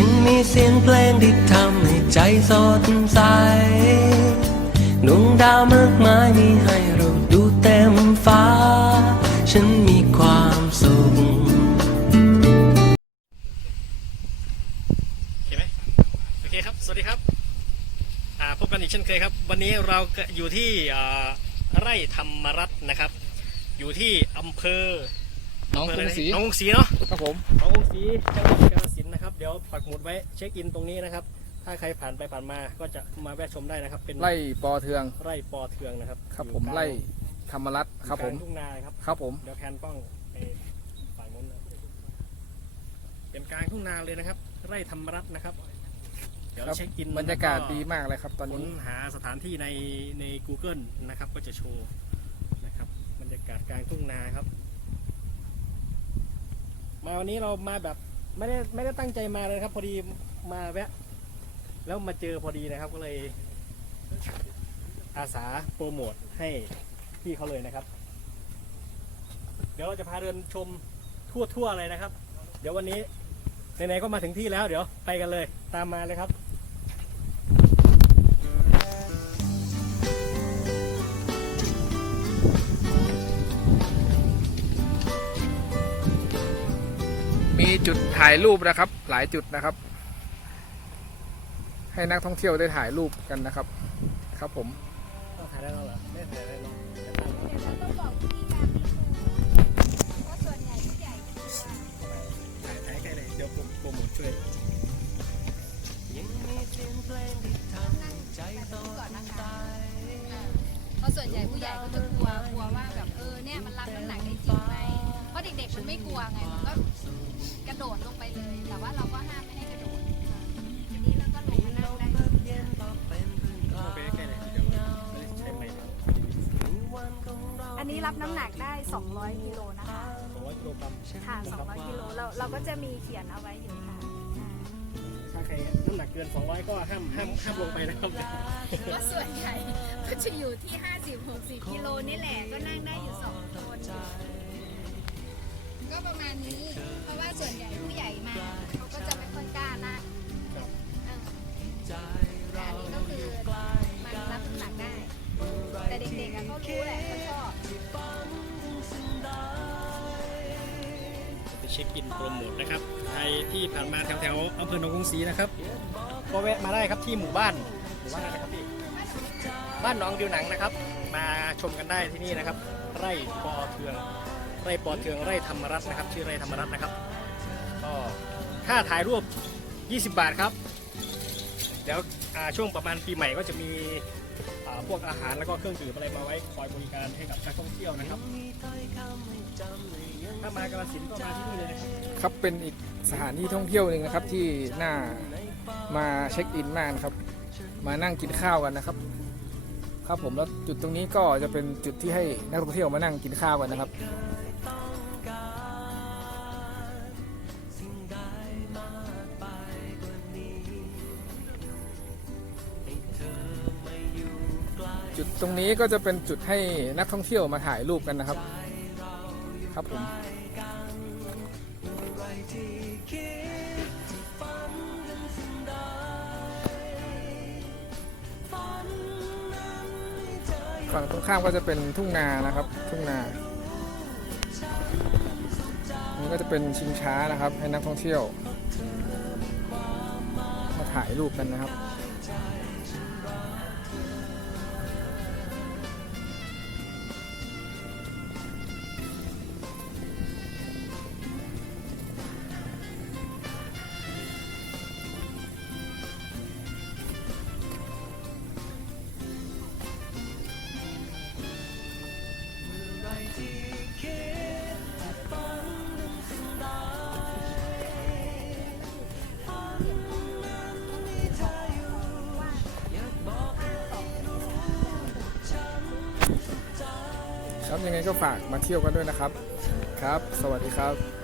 ังมีเสียงเพลงที่ทำให้ใจสดใสดวงดาวมากมายมีให้เราดูเต็มฟ้า ฉันมีความสุขโอเคไหมโอเคครับ สวัสดีครับพบกันอีกเช่นเคยครับ วันนี้เราอยู่ที่ไร่ธรรมรัตน์นะครับ อยู่ที่อำเภอ น้องกรุงศรีน้องกรุงศรีเนาะครับผมน้องกรุงศรีจังหวัดกาฬสินธุ์นะครับ เดี๋ยวปักหมุดไว้เช็คอินตรงนี้นะครับ ถ้าใครผ่านไปผ่านมาก็จะมาแวะชมได้นะครับ เป็นไล่ปอเทืองไร่ปอเทืองนะครับครับอยู่ผมกลางไล่ธรรมรัตน์ครับผมกลางทุ่งนาครับ ครับผม เดี๋ยวแพนกล้องไปฝั่งนู้นนะเป็นกลางทุ่งนาเลยนะครับ ไร่ธรรมรัตน์นะครับ เดี๋ยวครับเช็คอินบรรยากาศแล้วดีมากเลยครับ ตอนค้นนี้หาสถานที่ในใน Google นะครับ ก็จะโชว์นะครับ บรรยากาศกลางทุ่งนาครับ มาวันนี้เรามาแบบไม่ได้ไม่ได้ตั้งใจมาเลยครับ พอดีมาแวะแล้วมาเจอพอดีนะครับก็เลย อาสาโปรโมทให้พี่เขาเลยนะครับ เดี๋ยวเราจะพาเดินชมทั่วทั่วๆเลยนะครับ เดี๋ยววันนี้ไหนๆก็มาถึงที่แล้ว เดี๋ยวไปกันเลย ตามมาเลยครับ จุดถ่ายรูปนะครับ หลายจุดนะครับ ให้นักท่องเที่ยวได้ถ่ายรูปกันนะครับ ครับผมต้องถ่ายได้แล้วเหรอไม่ถ่ายได้หรอกต้องบอกวิธีการเพราะส่วนใหญ่ผู้ใหญ่จะกลัวถ่ายถ่ายใกล้เลยเดี๋ยวผมโปรโมทช่วยก่อนนะคะเพราะส่วนใหญ่ผู้ใหญ่ก็จะกลัวกลัวว่าแบบเออเนี่ยมันรับน้ำหนักได้จริงไหม เพราะเด็กๆมันไม่กลัวไงมันก็กระโดดลงไปเลย แต่ว่าเราก็ห้ามไม่ให้กระโดดทีนี้เราก็ลงมานั่งได้เข้าไปใกล้ๆเลยเดี๋ยวไม่ได้ใช้ไมค์อันนี้รับน้ำหนักได้ 200กิโลนะคะ สองร้อยกิโลกรัมค่ะ 200กิโลเราเราก็จะมีเขียนเอาไว้อยู่ค่ะอ่าถ้าใครน้ำหนักเกิน 200 ก็ห้ามห้ามห้ามลงไปนะครับเพราะส่วนใหญ่ก็จะอยู่ที่ 50-60กิโลนี่แหละก็นั่งได้อยู่สองคน รู้แหละเขาชอบไปเช็คอินโปรโมทนะครับ ใครที่ผ่านมาแถวๆอำเภอหนองกรุงศรีนะครับ ก็แวะมาได้ครับที่หมู่บ้าน หมู่บ้านอะไรนะครับพี่ บ้านหนองดิวหนังนะครับ มาชมกันได้ที่นี่นะครับ ไร่ปอเทือง ไร่ปอเทือง ไร่ธรรมรัตน์นะครับ ชื่อไร่ธรรมรัตน์นะครับ ก็ค่าถ่ายรูป 20 บาทครับ เดี๋ยวอ่าช่วงประมาณปีใหม่ก็จะมี พวกอาหารแล้วก็เครื่องดื่มอะไรมาไว้คอยบริการให้กับนักท่องเที่ยวนะครับถ้ามากระสินธุ์ก็มาที่นี่เลยนะครับครับเป็นอีกสถานที่ท่องเที่ยวหนึ่งนะครับที่น่ามาเช็คอินมากนะครับ มานั่งกินข้าวกันนะครับ ครับผมแล้วจุดตรงนี้ก็จะเป็นจุดที่ให้นักท่องเที่ยวมานั่งกินข้าวกันนะครับ จุดตรงนี้ก็จะเป็นจุดให้นักท่องเที่ยวมาถ่ายรูปกันนะครับ ครับผมฝั่งตรงข้ามก็จะเป็นทุ่งนานะครับ ทุ่งนานี่ก็จะเป็นชิงช้านะครับ ให้นักท่องเที่ยว มาถ่ายรูปกันนะครับ ครับยังไงก็ฝากมาเที่ยวกันด้วยนะครับ ครับ สวัสดีครับ